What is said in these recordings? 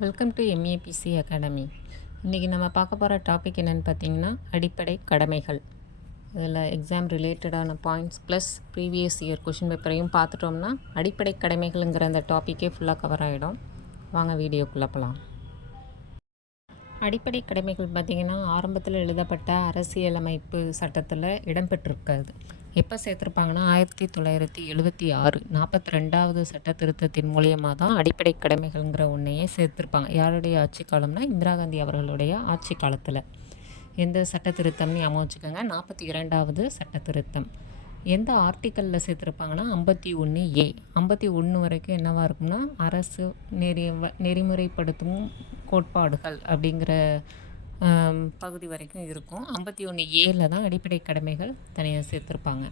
Welcome to MABC academy இன்றைக்கி நம்ம பார்க்க போகிற டாபிக் என்னென்னு பார்த்தீங்கன்னா அடிப்படை கடமைகள். இதில் எக்ஸாம் ரிலேட்டடான points plus previous year question பேப்பரையும் பார்த்துட்டோம்னா அடிப்படை கடமைகள்ங்கிற அந்த டாப்பிக்கே ஃபுல்லாக கவர் ஆகிடும் வாங்க வீடியோக்குள்ளே போகலாம் அடிப்படை கடமைகள் பார்த்திங்கன்னா ஆரம்பத்தில் எழுதப்பட்ட அரசியலமைப்பு சட்டத்தில் இடம்பெற்றிருக்காது எப்போ சேர்த்துருப்பாங்கன்னா ஆயிரத்தி தொள்ளாயிரத்தி எழுபத்தி ஆறு நாற்பத்தி ரெண்டாவது சட்ட திருத்தத்தின் மூலியமாக தான் அடிப்படை கடமைகள்ங்கிற ஒன்றையே சேர்த்துருப்பாங்க. யாருடைய ஆட்சி காலம்னா இந்திரா காந்தி அவர்களுடைய ஆட்சி காலத்தில். எந்த சட்ட திருத்தம்னு ஞாபகம் வச்சுக்கோங்க. நாற்பத்தி இரண்டாவது சட்ட திருத்தம். எந்த ஆர்டிக்கலில் சேர்த்துருப்பாங்கன்னா ஐம்பத்தி ஒன்று ஏ. ஐம்பத்தி ஒன்று வரைக்கும் என்னவாக இருக்கும்னா அரசு நெறி நெறிமுறைப்படுத்தும் கோட்பாடுகள் அப்படிங்கிற பகுதி வரைக்கும் இருக்கும். ஐம்பத்தி ஒன்று ஏல தான் அடிப்படை கடமைகள் தனியாக சேர்த்துருப்பாங்க.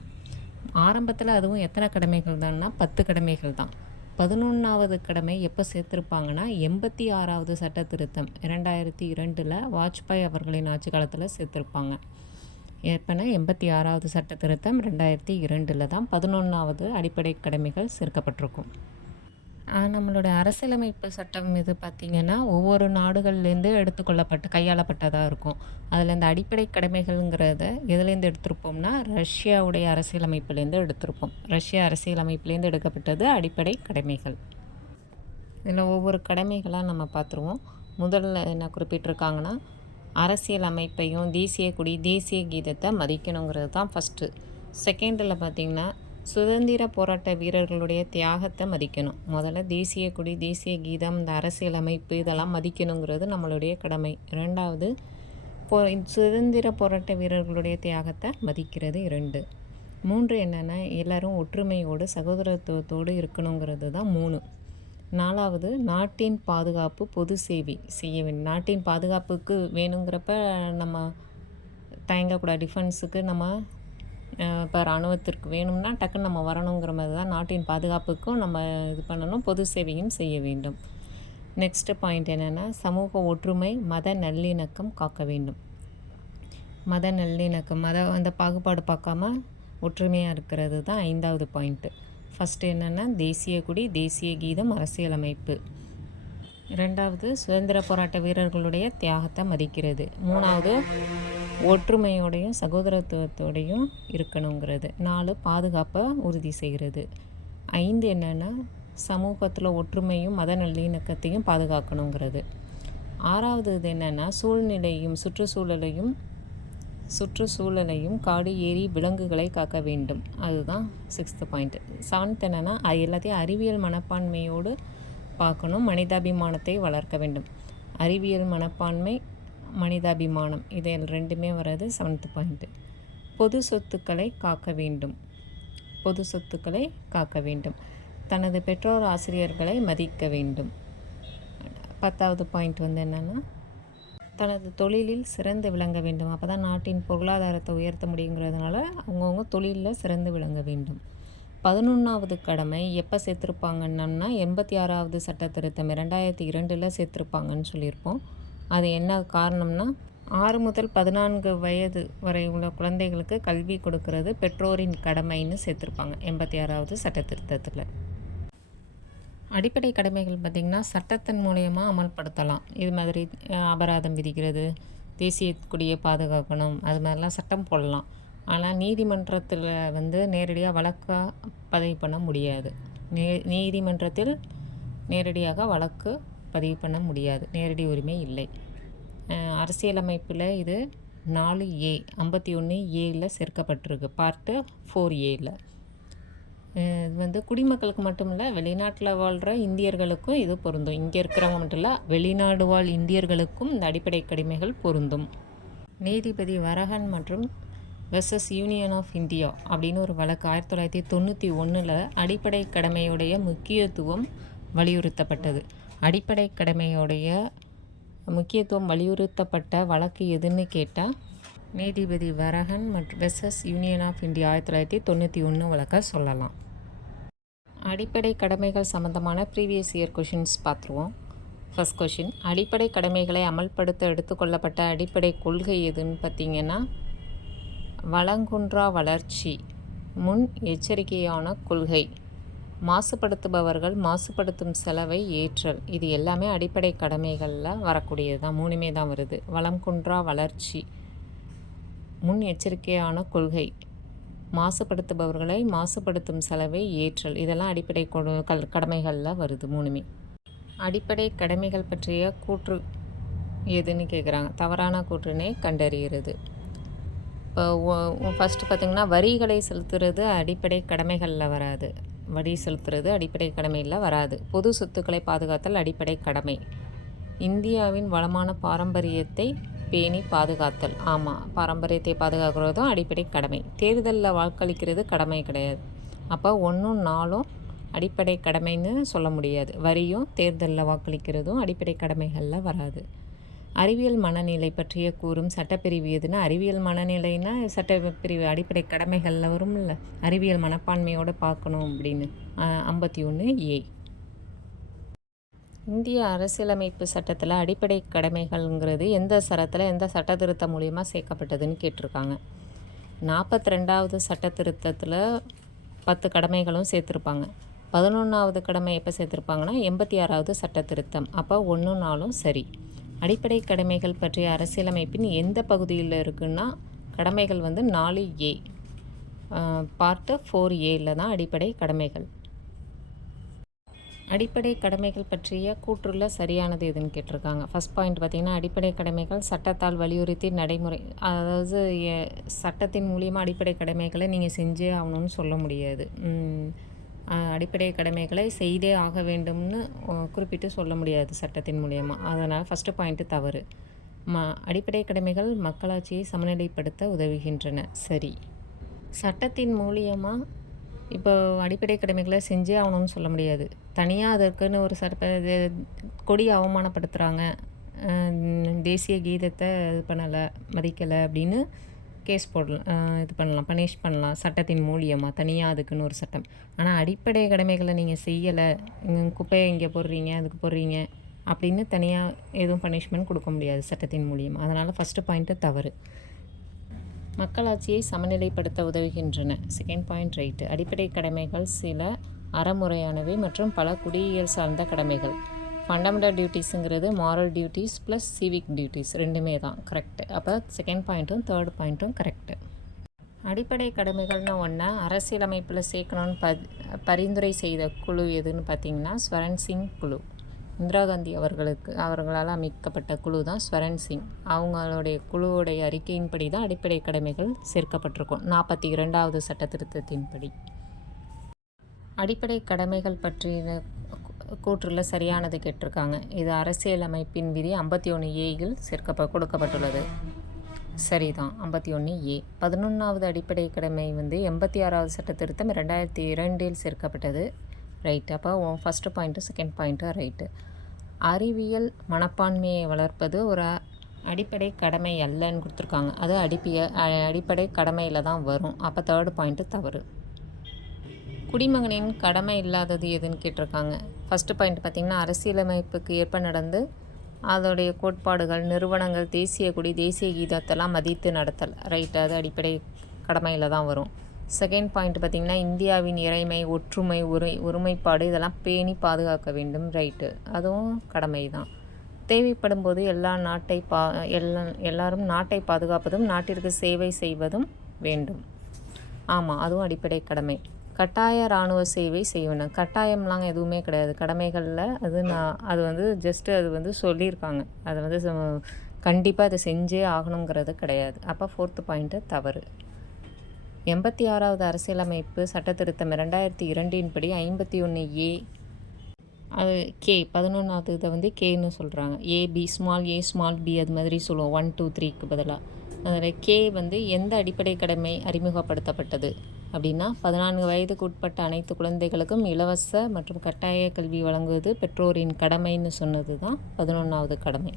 ஆரம்பத்தில் அதுவும் எத்தனை கடமைகள் தான்னா பத்து கடமைகள் தான் பதினொன்றாவது கடமை எப்போ சேர்த்துருப்பாங்கன்னா எண்பத்தி ஆறாவது சட்ட திருத்தம் இரண்டாயிரத்தி இரண்டில் வாஜ்பாய் அவர்களின் ஆட்சி காலத்தில் சேர்த்துருப்பாங்க. எப்போனா எண்பத்தி ஆறாவது சட்ட திருத்தம் ரெண்டாயிரத்தி இரண்டில் தான் பதினொன்றாவது அடிப்படை கடமைகள் சேர்க்கப்பட்டிருக்கும். நம்மளோட அரசியலமைப்பு சட்டம் இது பார்த்திங்கன்னா ஒவ்வொரு நாடுகள்லேருந்து எடுத்துக்கொள்ளப்பட்டு கையாளப்பட்டதாக இருக்கும். அதில் இந்த அடிப்படை கடமைகள்ங்கிறத எதுலேருந்து எடுத்திருப்போம்னா ரஷ்யாவுடைய அரசியலமைப்புலேருந்து எடுத்திருப்போம். ரஷ்யா அரசியலமைப்புலேருந்து எடுக்கப்பட்டது அடிப்படை கடமைகள். இதில் ஒவ்வொரு கடமைகளாக நம்ம பார்த்துருவோம் முதல்ல என்ன குறிப்பிட்டிருக்காங்கன்னா அரசியல் அமைப்பையும் தேசிய குடி தேசிய கீதத்தை மதிக்கணுங்கிறது தான் ஃபஸ்ட்டு செகண்டில் பார்த்திங்கன்னா சுதந்திர போராட்ட வீரர்களுடைய தியாகத்தை மதிக்கணும். முதல்ல தேசிய கொடி தேசிய கீதம் இந்த அரசியலமைப்பு இதெல்லாம் மதிக்கணுங்கிறது நம்மளுடைய கடமை. ரெண்டாவது போ சுதந்திர போராட்ட வீரர்களுடைய தியாகத்தை மதிக்கிறது இரண்டு. மூன்று என்னென்னா எல்லோரும் ஒற்றுமையோடு சகோதரத்துவத்தோடு இருக்கணுங்கிறது தான் மூணு. நாலாவது நாட்டின் பாதுகாப்பு பொது சேவை செய்ய வேண்டும். நாட்டின் பாதுகாப்புக்கு வேணுங்கிறப்ப நம்ம தயங்கக்கூடாது. டிஃபென்ஸுக்கு நம்ம இப்போ இராணுவத்திற்கு வேணும்னா டக்குன்னு நம்ம வரணுங்கிற மாதிரி தான் நாட்டின் பாதுகாப்புக்கும் நம்ம இது பண்ணணும் பொது சேவையும் செய்ய வேண்டும். நெக்ஸ்ட்டு பாயிண்ட் என்னென்னா சமூக ஒற்றுமை மத நல்லிணக்கம் காக்க வேண்டும். மத நல்லிணக்கம் மத அந்த பாகுபாடு பார்க்காம ஒற்றுமையாக இருக்கிறது தான் ஐந்தாவது பாயிண்ட்டு ஃபஸ்ட்டு என்னென்னா தேசிய குடி தேசிய கீதம் அரசியலமைப்பு ரெண்டாவது சுதந்திர போராட்ட வீரர்களுடைய தியாகத்தை மதிக்கிறது. மூணாவது ஒற்றுமையோடையும் சகோதரத்துவத்தோடையும் இருக்கணுங்கிறது. நாலு பாதுகாப்பை உறுதி செய்கிறது. ஐந்து என்னென்னா சமூகத்தில் ஒற்றுமையும் மத நல்லிணக்கத்தையும் பாதுகாக்கணுங்கிறது. ஆறாவது இது என்னென்னா சூழ்நிலையும் சுற்றுச்சூழலையும் சுற்றுச்சூழலையும் காடு ஏரி விலங்குகளை காக்க வேண்டும். அதுதான் சிக்ஸ்த்து பாயிண்ட். செவன்த் என்னென்னா அது எல்லாத்தையும் அறிவியல் மனப்பான்மையோடு பார்க்கணும் மனிதாபிமானத்தை வளர்க்க வேண்டும். அறிவியல் மனப்பான்மை மனிதாபிமானம். இது ரெண்டுமே வர்றது செவன்த் பாயிண்ட்டு பொது சொத்துக்களை காக்க வேண்டும். பொது சொத்துக்களை காக்க வேண்டும். தனது பெற்றோர் ஆசிரியர்களை மதிக்க வேண்டும். பத்தாவது பாயிண்ட் வந்து என்னென்னா தனது தொழிலில் சிறந்து விளங்க வேண்டும். அப்போ தான் நாட்டின் பொருளாதாரத்தை உயர்த்த முடியுங்கிறதுனால அவங்கவுங்க தொழிலில் சிறந்து விளங்க வேண்டும். பதினொன்றாவது கடமை எப்போ சேர்த்துருப்பாங்கன்னா எண்பத்தி ஆறாவது சட்ட திருத்தம் ரெண்டாயிரத்தி இரண்டில் சேர்த்துருப்பாங்கன்னு சொல்லியிருப்போம். அது என்ன காரணம்னா ஆறு முதல் பதினான்கு வயது வரை உள்ள குழந்தைகளுக்கு கல்வி கொடுக்கறது பெற்றோரின் கடமைன்னு சேர்த்துருப்பாங்க எண்பத்தி ஆறாவது சட்ட திருத்தத்தில் அடிப்படை கடமைகள் பார்த்திங்கன்னா சட்டத்தின் மூலயமா அமல்படுத்தலாம். இது மாதிரி அபராதம் விதிக்கிறது தேசிய கொடியை பாதுகாக்கணும் அது மாதிரிலாம் சட்டம் போடலாம். ஆனால் நீதிமன்றத்தில் வந்து நேரடியாக வழக்காக பதிவு பண்ண முடியாது. நீ நீதிமன்றத்தில் நேரடியாக வழக்கு பதிவு பண்ண முடியாது. நேரடி உரிமை இல்லை. அரசியலமைப்பில் இது நாலு ஏ ஐம்பத்தி ஒன்று ஏயில் சேர்க்கப்பட்டிருக்கு பார்ட்டு ஃபோர் ஏயில் இது வந்து குடிமக்களுக்கு மட்டும் இல்லை வெளிநாட்டில் வாழ்கிற இந்தியர்களுக்கும் இது பொருந்தும். இங்கே இருக்கிறவங்க மட்டும் இல்லை வெளிநாடு வாழ் இந்தியர்களுக்கும் இந்த அடிப்படை கடமைகள் பொருந்தும். நீதிபதி வரகன் மற்றும் வெர்சஸ் யூனியன் ஆஃப் இந்தியா அப்படின்னு ஒரு வழக்கு ஆயிரத்தி தொள்ளாயிரத்தி தொண்ணூற்றி ஒன்றில் அடிப்படை கடமையுடைய முக்கியத்துவம் வலியுறுத்தப்பட்டது. அடிப்படை கடமையுடைய முக்கியத்துவம் வலியுறுத்தப்பட்ட வழக்கு எதுன்னு கேட்டால் நீதிபதி வரகன் மற்றும் வெசஸ் யூனியன் ஆஃப் இந்தியா ஆயிரத்தி தொள்ளாயிரத்தி தொண்ணூற்றி ஒன்று வழக்க சொல்லலாம். அடிப்படை கடமைகள் சம்மந்தமான ப்ரீவியஸ் இயர் கொஷின்ஸ் பார்த்துருவோம் ஃபஸ்ட் கொஷின் அடிப்படை கடமைகளை அமல்படுத்த எடுத்துக்கொள்ளப்பட்ட அடிப்படை கொள்கை எதுன்னு பார்த்தீங்கன்னா வளங்குன்றா வளர்ச்சி முன் எச்சரிக்கையான கொள்கை. மாசுபடுத்துபவர்கள் மாசுபடுத்தும் செலவை ஏற்றல். இது எல்லாமே அடிப்படை கடமைகளில் வரக்கூடியது தான். மூணுமே தான் வருது. வளம் குன்றா வளர்ச்சி. முன் எச்சரிக்கையான கொள்கை. மாசுபடுத்துபவர்களை மாசுபடுத்தும் செலவை ஏற்றல். இதெல்லாம் அடிப்படை கடமைகளில் வருது மூணுமே. அடிப்படை கடமைகள் பற்றிய கூற்று எதுன்னு கேட்குறாங்க தவறான கூற்றுனே கண்டறிகிறது இப்போ ஃபஸ்ட்டு பார்த்திங்கன்னா வரிகளை செலுத்துறது அடிப்படை கடமைகளில் வராது. வரி செலுத்துறது அடிப்படை கடமையில் வராது. பொது சொத்துக்களை பாதுகாத்தல் அடிப்படை கடமை. இந்தியாவின் வளமான பாரம்பரியத்தை பேணி பாதுகாத்தல். ஆமாம் பாரம்பரியத்தை பாதுகாக்கிறதும் அடிப்படை கடமை. தேர்தலில் வாக்களிக்கிறது கடமை கிடையாது. அப்போ ஒன்றும் நாளும் அடிப்படை கடமைன்னு சொல்ல முடியாது. வரியும் தேர்தலில் வாக்களிக்கிறதும் அடிப்படை கடமைகளில் வராது. அறிவியல் மனநிலை பற்றிய கூறும் சட்டப்பிரிவு எதுனா? அறிவியல் மனநிலைனா சட்டப்பிரிவு அடிப்படை கடமைகளில் வரும்ல. அறிவியல் மனப்பான்மையோடு பார்க்கணும் அப்படின்னு. ஐம்பத்தி ஒன்று ஏ. இந்திய அரசியலமைப்பு சட்டத்தில் அடிப்படை கடமைகள்ங்கிறது எந்த சரத்தில் எந்த சட்ட திருத்தம் மூலியமாக சேர்க்கப்பட்டதுன்னு கேட்டிருக்காங்க. நாற்பத்தி ரெண்டாவது சட்ட திருத்தத்தில் பத்து கடமைகளும் சேர்த்துருப்பாங்க. பதினொன்றாவது கடமை எப்போ சேர்த்துருப்பாங்கன்னா எண்பத்தி ஆறாவது சட்ட திருத்தம் அப்போ ஒன்று நாளும் சரி. அடிப்படை கடமைகள் பற்றிய அரசியலமைப்பின் எந்த பகுதியில் இருக்குன்னா கடமைகள் வந்து நாலு ஏ. பார்ட்டு ஃபோர் ஏயில் தான் அடிப்படை கடமைகள். அடிப்படை கடமைகள் பற்றிய கூற்றுள்ள சரியானது எதுன்னு கேட்டிருக்காங்க. ஃபஸ்ட் பாயிண்ட் பார்த்திங்கன்னா அடிப்படை கடமைகள் சட்டத்தால் வலியுறுத்தி நடைமுறை அதாவது சட்டத்தின் மூலியமாக அடிப்படை கடமைகளை நீங்கள் செஞ்சே ஆகணும்னு சொல்ல முடியாது. அடிப்படை கடமைகளை செய்தே ஆக வேண்டும்னு குறிப்பிட்டு சொல்ல முடியாது சட்டத்தின் மூலியமாக அதனால் ஃபஸ்ட்டு பாயிண்ட்டு தவறு. ம அடிப்படை கடமைகள் மக்களாட்சியை சமநிலைப்படுத்த உதவுகின்றன. சரி. சட்டத்தின் மூலியமாக இப்போ அடிப்படை கடமைகளை செஞ்சே ஆகணும்னு சொல்ல முடியாது. தனியாக அதற்குன்னு ஒரு சட்ட கொடி அவமானப்படுத்துகிறாங்க தேசிய கீதத்தை இது பண்ணலை மதிக்கலை அப்படின்னு கேஸ் போடலாம் இது பண்ணலாம் பனிஷ் பண்ணலாம் சட்டத்தின் மூலியமாக தனியாக அதுக்குன்னு ஒரு சட்டம். ஆனால் அடிப்படை கடமைகளை நீங்கள் செய்யலை குப்பையை இங்கே போடுறீங்க அதுக்கு போடுறீங்க அப்படின்னு தனியாக எதுவும் பனிஷ்மெண்ட் கொடுக்க முடியாது சட்டத்தின் மூலியமாக அதனால் ஃபஸ்ட்டு பாயிண்ட்டு தவறு. மக்களாட்சியை சமநிலைப்படுத்த உதவுகின்றன. செகண்ட் பாயிண்ட் ரைட்டு அடிப்படை கடமைகள் சில அறமுறையானவை மற்றும் பல குடியியல் சார்ந்த கடமைகள். Fundamental டியூட்டிஸுங்கிறது moral duties plus civic duties ரெண்டுமே தான் கரெக்டு அப்போ செகண்ட் பாயிண்ட்டும் தேர்ட் பாயிண்ட்டும் கரெக்டு அடிப்படை கடமைகள்னு ஒன்று அரசியலமைப்பில் சேர்க்கணும்னு ப பரிந்துரை செய்த குழு எதுன்னு பார்த்தீங்கன்னா ஸ்வரன் சிங் குழு. இந்திரா காந்தி அவர்களுக்கு அவர்களால் அமைக்கப்பட்ட குழு தான் ஸ்வரன் சிங். அவங்களுடைய குழுவுடைய அறிக்கையின்படி தான் அடிப்படை கடமைகள் சேர்க்கப்பட்டிருக்கும். நாற்பத்தி இரண்டாவது சட்ட திருத்தத்தின்படி அடிப்படை கடமைகள் பற்றிய கூற்றில் சரியானது கேட்டிருக்காங்க. இது அரசியலமைப்பின் விதி ஐம்பத்தி ஒன்று ஏயில் சேர்க்க கொடுக்கப்பட்டுள்ளது. சரிதான் ஐம்பத்தி ஒன்று ஏ பதினொன்றாவது அடிப்படை கடமை வந்து எண்பத்தி ஆறாவது சட்ட திருத்தம் ரெண்டாயிரத்தி இரண்டில் சேர்க்கப்பட்டது. ரைட்டு அப்போ first point second point right அறிவியல் மனப்பான்மையை வளர்ப்பது ஒரு அடிப்படை கடமை அல்லன்னு கொடுத்துருக்காங்க. அது அடிப்பிய அடிப்படை கடமையில் தான் வரும். அப்போ தேர்டு பாயிண்ட்டு தவறு. குடிமகனின் கடமை இல்லாதது எதுன்னு கேட்டிருக்காங்க. ஃபஸ்ட்டு பாயிண்ட் பார்த்திங்கன்னா அரசியலமைப்புக்கு ஏற்ப நடந்து அதோடைய கோட்பாடுகள் நிறுவனங்கள் தேசிய கொடி தேசிய கீதத்தெல்லாம் மதித்து நடத்தல். ரைட் அது அடிப்படை கடமையில் தான் வரும். செகண்ட் பாயிண்ட் பார்த்திங்கன்னா இந்தியாவின் இறைமை ஒற்றுமை உரை ஒருமைப்பாடு இதெல்லாம் பேணி பாதுகாக்க வேண்டும். ரைட்டு அதுவும் கடமை தான். தேவைப்படும் போது எல்லா நாட்டை பா எல்லா எல்லாரும் நாட்டை பாதுகாப்பதும் நாட்டிற்கு சேவை செய்வதும் வேண்டும். ஆமாம் அதுவும் அடிப்படை கடமை. கட்டாய இராணுவ சேவை செய்யணும் கட்டாயம்லாம் எதுவுமே கிடையாது. கடமைகளில் அது நான் அது வந்து ஜஸ்ட்டு அது வந்து சொல்லியிருக்காங்க. அது வந்து கண்டிப்பாக அதை செஞ்சே ஆகணுங்கிறது கிடையாது. அப்போ ஃபோர்த்து பாயிண்ட்டு தவறு. எண்பத்தி ஆறாவது அரசியலமைப்பு சட்ட திருத்தம் ரெண்டாயிரத்தி இரண்டின் படி ஐம்பத்தி ஒன்று ஏ அது கே பதினொன்றாவது இதை வந்து கேன்னு சொல்கிறாங்க A B small A small B அது மாதிரி சொல்லுவோம். ஒன் டூ த்ரீக்கு பதிலாக அதில் கே வந்து எந்த அடிப்படை கடமை அறிமுகப்படுத்தப்பட்டது? அப்படின்னா பதினான்கு வயதுக்கு உட்பட்ட அனைத்து குழந்தைகளுக்கும் இலவச மற்றும் கட்டாய கல்வி வழங்குவது பெற்றோரின் கடமைன்னு சொன்னது தான் பதினொன்றாவது கடமை.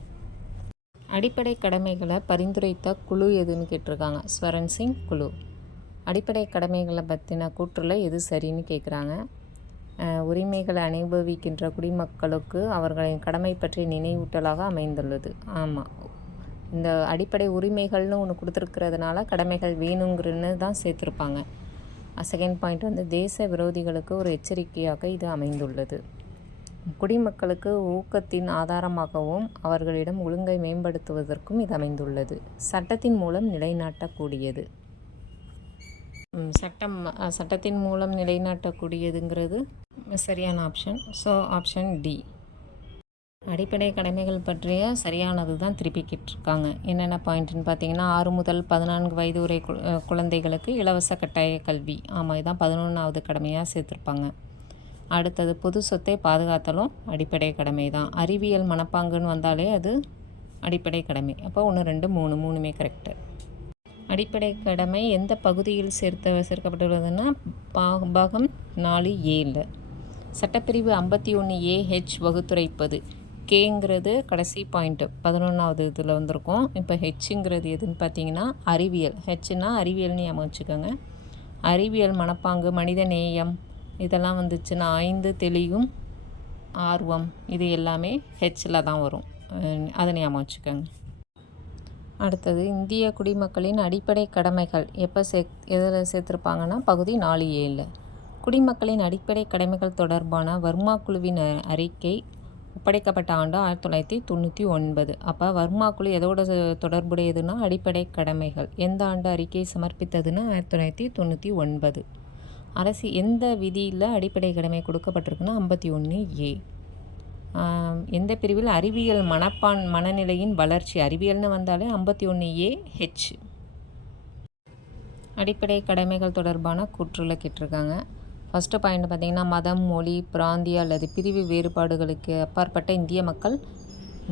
அடிப்படை கடமைகளை பரிந்துரைத்த குழு எதுன்னு கேட்டிருக்காங்க. ஸ்வரன் சிங் குழு. அடிப்படை கடமைகளை பற்றின கூற்றில் எது சரின்னு கேட்குறாங்க உரிமைகளை அனுபவிக்கின்ற குடிமக்களுக்கு அவர்களின் கடமை பற்றி நினைவூட்டலாக அமைந்துள்ளது. ஆமாம் இந்த அடிப்படை உரிமைகள்னு ஒன்று கொடுத்துருக்கிறதுனால கடமைகள் வேணுங்கிறன்னு தான் சேர்த்துருப்பாங்க. செகண்ட் பாயிண்ட் வந்து தேச விரோதிகளுக்கு ஒரு எச்சரிக்கையாக இது அமைந்துள்ளது. குடிமக்களுக்கு ஊக்கத்தின் ஆதாரமாகவும் அவர்களிடம் ஒழுங்கை மேம்படுத்துவதற்கும் இது அமைந்துள்ளது. சட்டத்தின் மூலம் நிலைநாட்டக்கூடியது. சட்டம் சட்டத்தின் மூலம் நிலைநாட்டக்கூடியதுங்கிறது சரியான ஆப்ஷன் ஸோ ஆப்ஷன் டி அடிப்படை கடமைகள் பற்றிய சரியானது தான் திருப்பிக்கிட்டு இருக்காங்க என்னென்ன பாயிண்ட்னு பார்த்தீங்கன்னா ஆறு முதல் பதினான்கு வயது வரை குழந்தைகளுக்கு இலவச கட்டாய கல்வி. ஆமாம் இதுதான் பதினொன்றாவது கடமையாக சேர்த்துருப்பாங்க. அடுத்தது பொது சொத்தை பாதுகாத்தலும் அடிப்படை கடமை தான். அறிவியல் மனப்பாங்குன்னு வந்தாலே அது அடிப்படை கடமை. அப்போ ஒன்று ரெண்டு மூணு மூணுமே கரெக்டு அடிப்படை கடமை எந்த பகுதியில் சேர்த்த சேர்க்கப்பட்டுள்ளதுன்னா பாகம் நாலு ஏழு. சட்டப்பிரிவு ஐம்பத்தி ஒன்று ஏ ஹெச் வகுத்துரைப்பது. கேங்கிறது கடைசி பாயிண்ட்டு பதினொன்றாவது இதில் வந்திருக்கும். இப்போ ஹெச்சுங்கிறது எதுன்னு பார்த்தீங்கன்னா அறிவியல். ஹெச்னா அறிவியல்னு ஞாபகம் வச்சுக்கோங்க. அறிவியல் மனப்பாங்கு மனித நேயம் இதெல்லாம் வந்துச்சுன்னா ஐந்து தெளிவும் ஆர்வம் இது எல்லாமே ஹெச்சில் தான் வரும். அதை ஞாபகம் வச்சுக்கோங்க. அடுத்தது இந்திய குடிமக்களின் அடிப்படை கடமைகள். எப்போ சே எதில் சேர்த்துருப்பாங்கன்னா பகுதி நாலு ஏழு குடிமக்களின் அடிப்படை கடமைகள் தொடர்பான வர்மா குழுவின் அறிக்கை ஒப்படைக்கப்பட்ட ஆண்டு ஆயிரத்தி தொள்ளாயிரத்தி தொண்ணூற்றி ஒன்பது. அப்போ வர்மா குழு எதோட தொடர்புடையதுன்னா அடிப்படை கடமைகள். எந்த ஆண்டு அறிக்கை சமர்ப்பித்ததுன்னா ஆயிரத்தி தொள்ளாயிரத்தி தொண்ணூற்றி ஒன்பது. அரசு எந்த விதியில் அடிப்படை கடமை கொடுக்கப்பட்டிருக்குன்னா ஐம்பத்தி ஒன்று ஏ. எந்த பிரிவில் அறிவியல் மனப்பான் மனநிலையின் வளர்ச்சி? அறிவியல்னு வந்தாலே ஐம்பத்தி ஒன்று ஏ ஹெச் அடிப்படை கடமைகள் தொடர்பான கூற்றுல கேட்டிருக்காங்க. ஃபஸ்ட்டு பாயிண்ட் பார்த்திங்கன்னா மதம் மொழி பிராந்திய அல்லது பிரிவு வேறுபாடுகளுக்கு அப்பாற்பட்ட இந்திய மக்கள்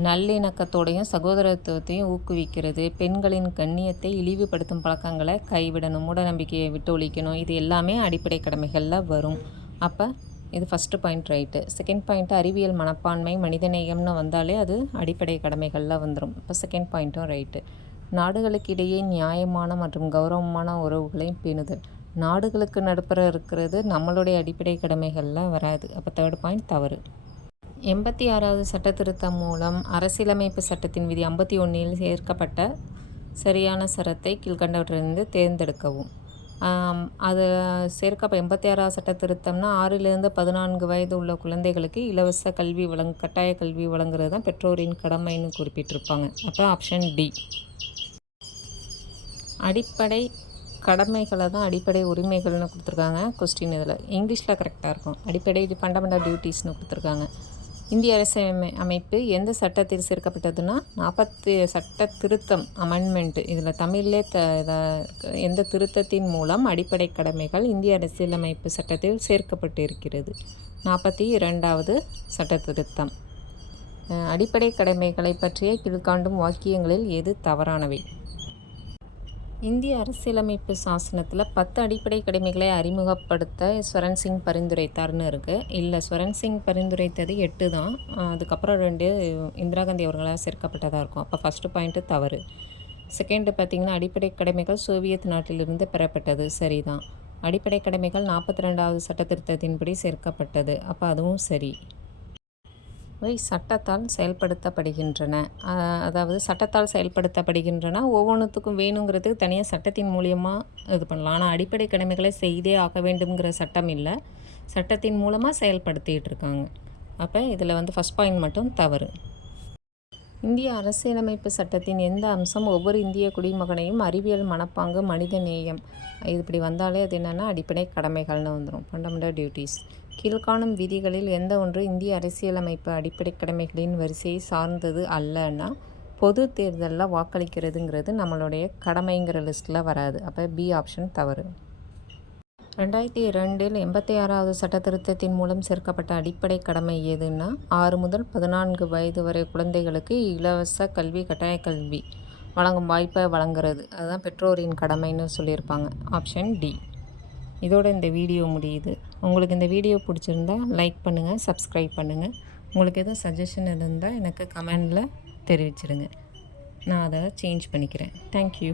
நல்லிணக்கத்தோடையும் சகோதரத்துவத்தையும் ஊக்குவிக்கிறது. பெண்களின் கண்ணியத்தை இழிவுபடுத்தும் பழக்கங்களை கைவிடணும் மூடநம்பிக்கையை விட்டு ஒழிக்கணும் இது எல்லாமே அடிப்படை கடமைகளில் வரும். அப்போ இது first point right second point அறிவியல் மனப்பான்மை மனிதநேயம்னு வந்தாலே அது அடிப்படை கடமைகளில் வந்துடும் இப்போ செகண்ட் பாயிண்ட்டும் ரைட்டு நாடுகளுக்கு இடையே நியாயமான மற்றும் கௌரவமான உறவுகளையும் பேணுதல். நாடுகளுக்கு நடுப்புற இருக்கிறது நம்மளுடைய அடிப்படை கடமைகளில் வராது. அப்போ தேர்ட் பாயிண்ட் தவறு. எண்பத்தி ஆறாவது சட்ட திருத்தம் மூலம் அரசியலமைப்பு சட்டத்தின் விதி ஐம்பத்தி ஒன்றில் சேர்க்கப்பட்ட சரியான சரத்தை கீழ்கண்டவற்றிலிருந்து தேர்ந்தெடுக்கவும். அது சேர்க்க எண்பத்தி ஆறாவது சட்ட திருத்தம்னா ஆறிலிருந்து பதினான்கு வயது உள்ள குழந்தைகளுக்கு இலவச கல்வி வழங்க கட்டாய கல்வி வழங்குறது தான் பெற்றோரின் கடமைன்னு குறிப்பிட்டிருப்பாங்க. அப்போ ஆப்ஷன் டி அடிப்படை கடமைகளை தான் அடிப்படை உரிமைகள்னு கொடுத்துருக்காங்க கொஸ்டின் இதில். இங்கிலீஷில் கரெக்டாக இருக்கும். அடிப்படை ஃபண்டமெண்டல் டியூட்டிஸ்னு கொடுத்துருக்காங்க. இந்திய அரசு அமை- அமைப்பு எந்த சட்டத்தில் சேர்க்கப்பட்டதுன்னா நாற்பத்தி சட்ட திருத்தம் அமெண்ட்மெண்ட்டு இதில் தமிழ்லே த இத- எந்த திருத்தத்தின் மூலம் அடிப்படை கடமைகள் இந்திய அரசியலமைப்பு சட்டத்தில் சேர்க்கப்பட்டு இருக்கிறது நாற்பத்தி இரண்டாவது சட்ட திருத்தம். அடிப்படை கடமைகளை பற்றிய கீழ்காண்டும் வாக்கியங்களில் எது தவறானவை? இந்திய அரசியலமைப்பு சாசனத்தில் பத்து அடிப்படை கடமைகளை அறிமுகப்படுத்த ஸ்வரன் சிங் பரிந்துரைத்தார்னு இருக்குது இல்லை ஸ்வரன் சிங் பரிந்துரைத்தது எட்டு தான். அதுக்கப்புறம் ரெண்டு இந்திரா காந்தி அவர்களால் சேர்க்கப்பட்டதாக இருக்கும். அப்போ ஃபஸ்ட்டு பாயிண்ட்டு தவறு. செகண்டு பார்த்திங்கன்னா அடிப்படை கடமைகள் சோவியத் நாட்டிலிருந்து பெறப்பட்டது. சரிதான் அடிப்படை கடமைகள் நாற்பத்தி ரெண்டாவது சட்டத்திருத்தத்தின்படி சேர்க்கப்பட்டது. அப்போ அதுவும் சரி. இவை சட்டத்தால் செயல்படுத்தப்படுகின்றன. அதாவது சட்டத்தால் செயல்படுத்தப்படுகின்றன. ஒவ்வொன்றுத்துக்கும் வேணுங்கிறதுக்கு தனியாக சட்டத்தின் மூலியமாக இது பண்ணலாம். ஆனால் அடிப்படை கடமைகளை செய்தே ஆக வேண்டும்ங்கிற சட்டம் இல்லை. சட்டத்தின் மூலமாக செயல்படுத்திகிட்டு இருக்காங்க. அப்போ இதில் வந்து ஃபஸ்ட் பாயிண்ட் மட்டும் தவறு. இந்திய அரசியலமைப்பு சட்டத்தின் எந்த அம்சம் ஒவ்வொரு இந்திய குடிமகனையும் அறிவியல் மனப்பாங்கு மனித நேயம்? இது இப்படி வந்தாலே அது என்னென்னா அடிப்படை கடமைகள்னு வந்துடும் ஃபண்டமெண்டல் டியூட்டிஸ் கீழ்காணும் விதிகளில் எந்த ஒன்று இந்திய அரசியலமைப்பு அடிப்படை கடமைகளின் வரிசையை சார்ந்தது அல்லன்னா பொது தேர்தலில் வாக்களிக்கிறதுங்கிறது நம்மளுடைய கடமைங்கிற லிஸ்ட்டில் வராது. அப்போ பி ஆப்ஷன் தவறு. ரெண்டாயிரத்தி ரெண்டில் எண்பத்தி ஆறாவது சட்ட திருத்தத்தின் மூலம் சேர்க்கப்பட்ட அடிப்படை கடமை எதுன்னா ஆறு முதல் பதினான்கு வயது வரை குழந்தைகளுக்கு இலவச கல்வி கட்டாய கல்வி வழங்கும் வாய்ப்பை வழங்குறது. அதுதான் பெற்றோரின் கடமைன்னு சொல்லியிருப்பாங்க. Option D. இதோட இந்த வீடியோ முடியுது. உங்களுக்கு இந்த வீடியோ பிடிச்சிருந்தா லைக் பண்ணுங்கள் சப்ஸ்கிரைப் பண்ணுங்கள் உங்களுக்கு எதுவும் சஜஷன் இருந்தால் எனக்கு கமெண்டில் தெரிவிச்சிடுங்க. நான் அதை சேஞ்ச் பண்ணிக்கிறேன். தேங்க்யூ